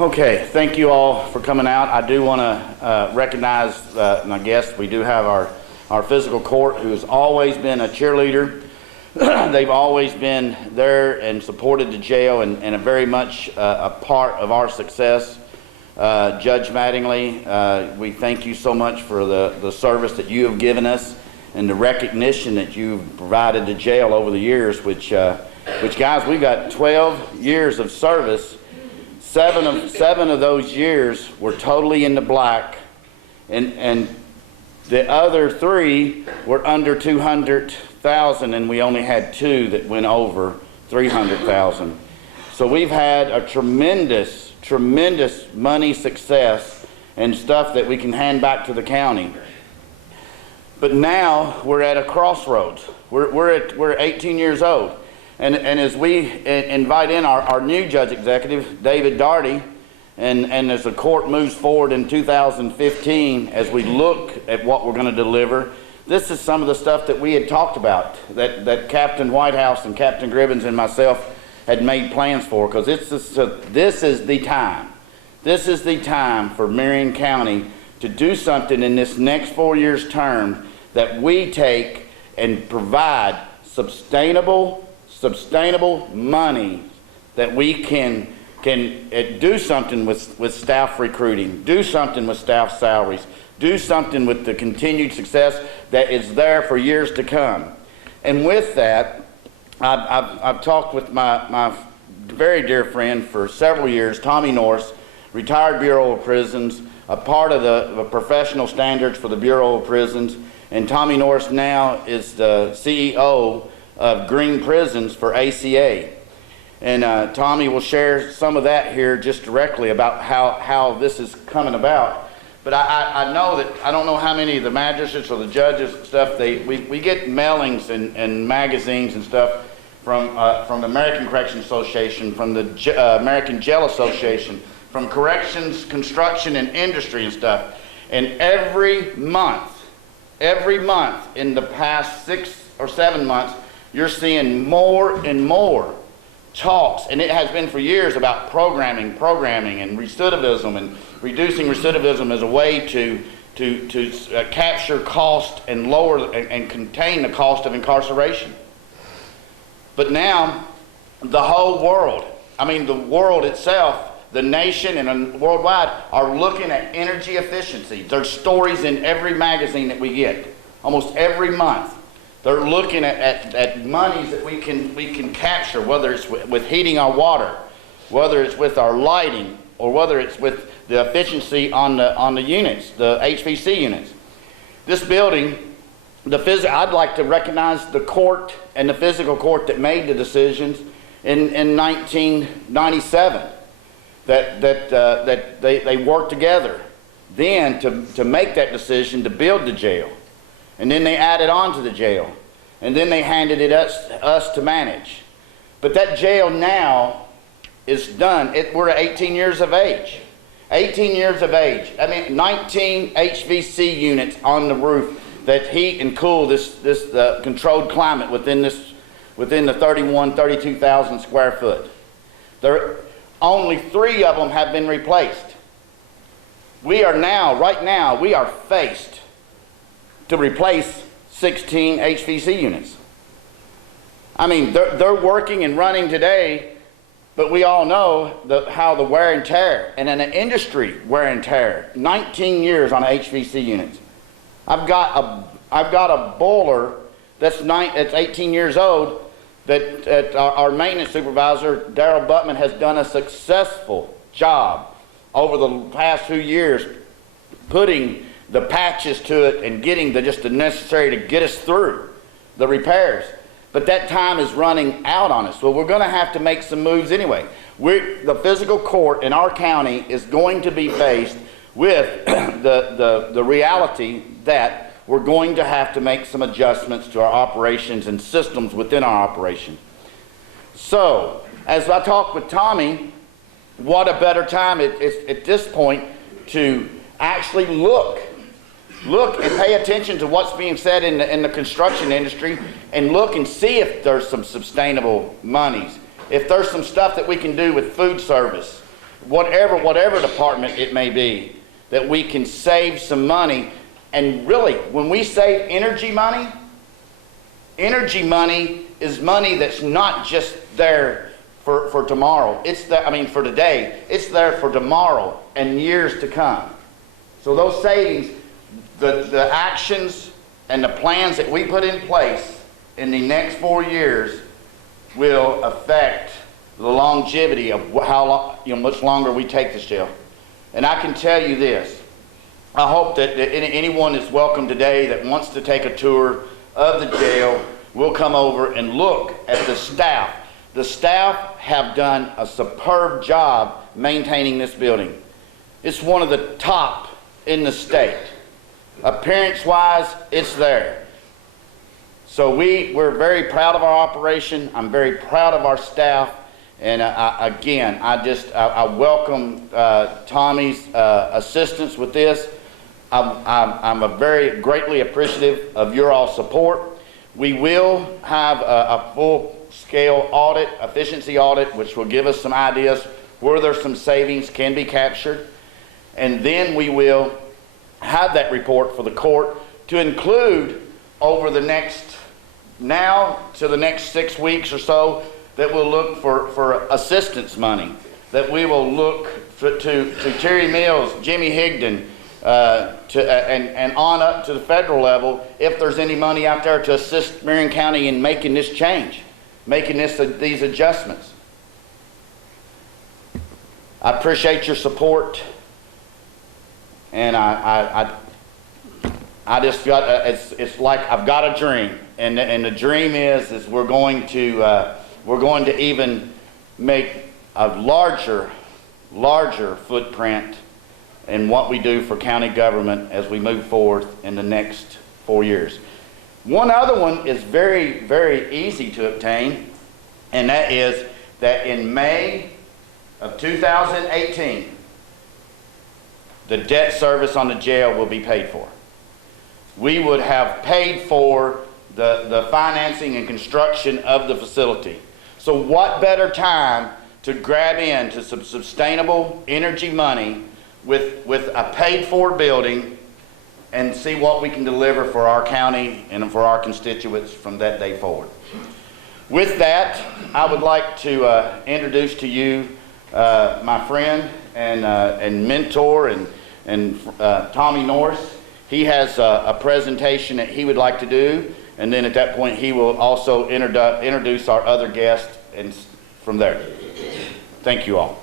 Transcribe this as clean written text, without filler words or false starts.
Okay, thank you all for coming out. I do want to recognize my guests. We do have our physical court, who has always been a cheerleader. They've always been there and supported the jail and are very much a part of our success. Judge Mattingly, we thank you so much for the service that you have given us and the recognition that you've provided the jail over the years, which guys, we got 12 years of service. Seven of those years were totally in the black, and the other 3 were under 200,000, and we only had 2 that went over 300,000. So we've had a tremendous money success and stuff that we can hand back to the county. But now we're at a crossroads. We're 18 years old. And as we invite in our new judge executive, David Daugherty, and as the court moves forward in 2015, as we look at what we're going to deliver, this is some of the stuff that we had talked about, that Captain Whitehouse and Captain Gribbons and myself had made plans for, because this is the time. This is the time for Marion County to do something in this next 4 years term that we take and provide sustainable money that we can do something with staff recruiting, do something with staff salaries, do something with the continued success that is there for years to come. And with that, I've talked with my very dear friend for several years, Tommy Norris, retired Bureau of Prisons, a part of the professional standards for the Bureau of Prisons, and Tommy Norris now is the CEO of Green Prisons for ACA. And Tommy will share some of that here just directly about how this is coming about. But I know that, I don't know how many of the magistrates or the judges and stuff, we get mailings and magazines and stuff from the American Corrections Association, from the American Jail Association, from Corrections, Construction, and Industry and stuff. And every month in the past 6 or 7 months, you're seeing more and more talks, and it has been for years, about programming and recidivism, and reducing recidivism as a way to capture cost and lower and contain the cost of incarceration. But now, the whole world, I mean the world itself, the nation and worldwide, are looking at energy efficiency. There's stories in every magazine that we get, almost every month. They're looking at monies that we can capture, whether it's with heating our water, whether it's with our lighting, or whether it's with the efficiency on the units, the HVC units. This building, I'd like to recognize the court and the physical court that made the decisions in 1997. That they worked together then to make that decision to build the jail. And then they added on to the jail. And then they handed it us to manage. But that jail now is done. We're 18 years of age. 18 years of age. I mean, 19 HVC units on the roof that heat and cool this controlled climate within the 32,000 square foot. Only 3 of them have been replaced. Right now, we are faced to replace 16 HVC units. I mean, they're working and running today, but we all know how the wear and tear, and in an industry wear and tear, 19 years on HVC units. I've got a boiler that's 18 years old that our maintenance supervisor, Darrell Buttman, has done a successful job over the past few years putting the patches to it and getting just the necessary to get us through the repairs. But that time is running out on us, so we're going to have to make some moves anyway. The physical court in our county is going to be faced with the reality that we're going to have to make some adjustments to our operations and systems within our operation. So, as I talked with Tommy, what a better time at this point to actually look and pay attention to what's being said in the construction industry, and look and see if there's some sustainable monies, if there's some stuff that we can do with food service, whatever department it may be, that we can save some money. And really, when we save energy money is money that's not just there for tomorrow. It's there, for today. It's there for tomorrow and years to come. So those savings, the actions and the plans that we put in place in the next 4 years will affect the longevity of how long, much longer we take this jail. And I can tell you this, I hope that anyone is welcome today that wants to take a tour of the jail will come over and look at the staff. The staff have done a superb job maintaining this building. It's one of the top in the state. Appearance-wise, it's there. So we're very proud of our operation. I'm very proud of our staff. And I welcome Tommy's assistance with this. I'm very greatly appreciative of your all support. We will have a full-scale audit, efficiency audit, which will give us some ideas where there's some savings can be captured. And then we will have that report for the court to include over the next, now to the next 6 weeks or so, that we'll look for assistance money, that we will look to Terry Mills, Jimmy Higdon, and on up to the federal level, if there's any money out there to assist Marion County in making this change, making these adjustments. I appreciate your support, and I just got it's like I've got a dream, and the dream is we're going to even make a larger footprint in what we do for county government as we move forward in the next 4 years. One other one is very, very easy to obtain, and that is that in May of 2018, the debt service on the jail will be paid for. We would have paid for the financing and construction of the facility. So what better time to grab into some sustainable energy money with a paid-for building and see what we can deliver for our county and for our constituents from that day forward. With that, I would like to introduce to you my friend and mentor and Tommy Norris. He has a presentation that he would like to do, and then at that point he will also introduce our other guests and from there. Thank you all.